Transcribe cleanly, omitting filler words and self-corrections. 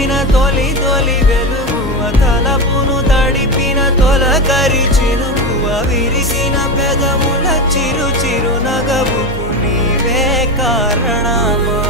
నింపిన తొలి తొలి వెలుగువ తలపును తడిపిన తొలకరి చినుకువ విరిసిన పెదముల చిరు చిరు నగవుకు నీవే కారణమా